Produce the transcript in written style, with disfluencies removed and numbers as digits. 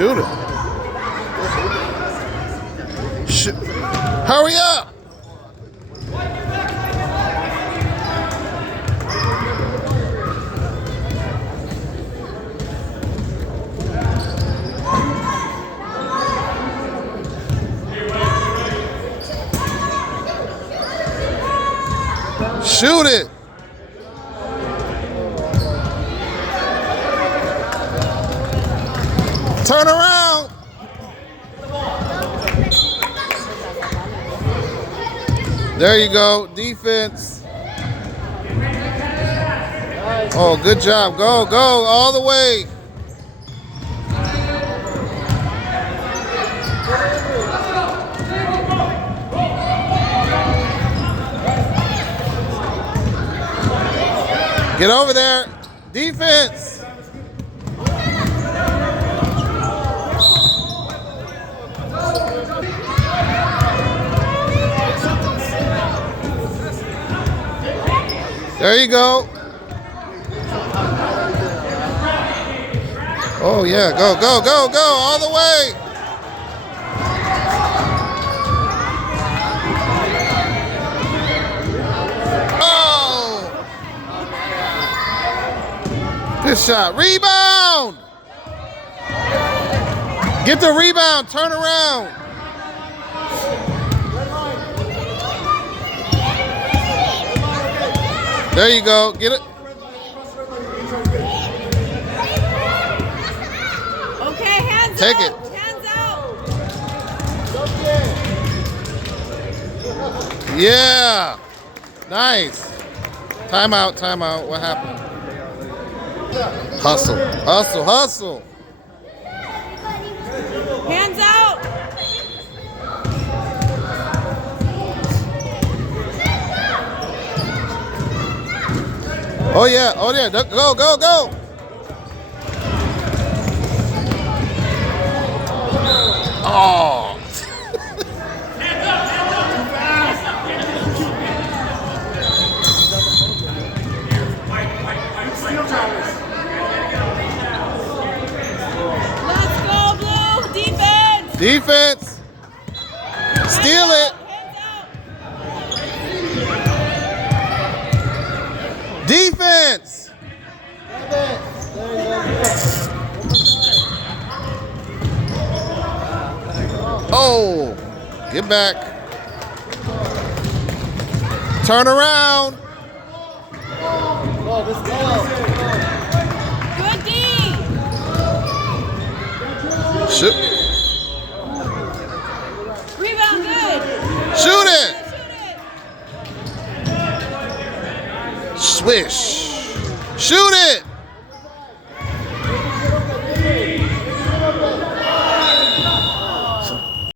Shoot it. Hurry up. Shoot it. Turn around. There you go. Defense. Oh, good job. Go, go, all the way. Get over there. Defense. There you go. Oh, yeah. Go, go, go, go. All the way. Oh. Good shot. Rebound. Get the rebound. Turn around. There you go. Get it. Okay, hands Take out. it. Hands out. Yeah. Nice. Timeout, timeout. What happened? Hustle, hustle, hustle. Hands out. Oh yeah, oh yeah. Go, go, go. Oh. Let's go, Blue. Defense. Defense. Steal it. Hands out. Defense. Oh, get back. Turn around. Good D. Shoot. Rebound good. Shoot it. Shoot it. Swish. Shoot it.